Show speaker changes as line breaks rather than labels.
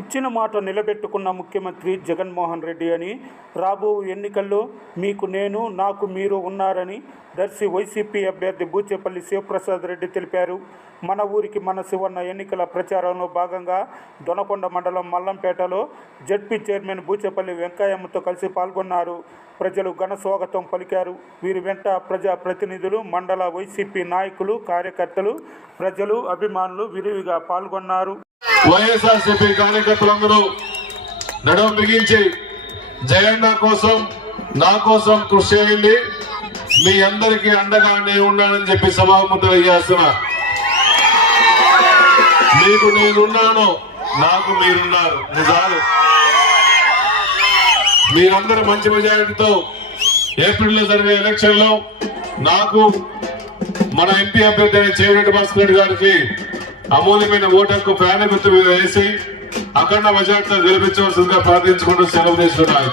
ఇచ్చిన మాట నిలబెట్టుకున్న ముఖ్యమంత్రి జగన్మోహన్ రెడ్డి అని రాబో ఎన్నికల్లో మీకు నేను నాకు మీరు ఉన్నారని దర్శి వైసీపీ అభ్యర్థి బూచేపల్లి శివప్రసాద్ రెడ్డి తెలిపారు. మన ఊరికి మన శివన్న ఎన్నికల ప్రచారంలో భాగంగా దొనకొండ మండలం మల్లంపేటలో జడ్పీ చైర్మన్ బూచేపల్లి వెంకయ్యమ్మతో కలిసి పాల్గొన్నారు. ప్రజలు ఘన స్వాగతం పలికారు. వీరి వెంట ప్రజా ప్రతినిధులు మండల వైసీపీ నాయకులు కార్యకర్తలు ప్రజలు అభిమానులు విరివిగా పాల్గొన్నారు.
వైఎస్ఆర్సీపీ కార్యకర్తలందరూ నడుము బిగించి జగన్న కోసం నా కోసం కృషి చేయండి. మీ అందరికీ అండగా నేను ఉన్నానని చెప్పి సభాముఖం తెలియజేస్తున్నా మీకు నేనున్నాను నాకు మీరున్నారు. నిజాలు. మీరందరూ మంచి మెజారిటీతో ఏప్రిల్లో జరిగే ఎలక్షన్లో నాకు మన ఎంపీ అభ్యర్థి అయిన చేరెడ్డి భాస్కర్ గారికి అమూల్యమైన ఓటర్కు ప్రయాణ గుర్తు వేసి అఖండ మెజార్టీతో గెలిపించవలసిందిగా ప్రార్థించుకుంటూ సెలవు తీసుకున్నారు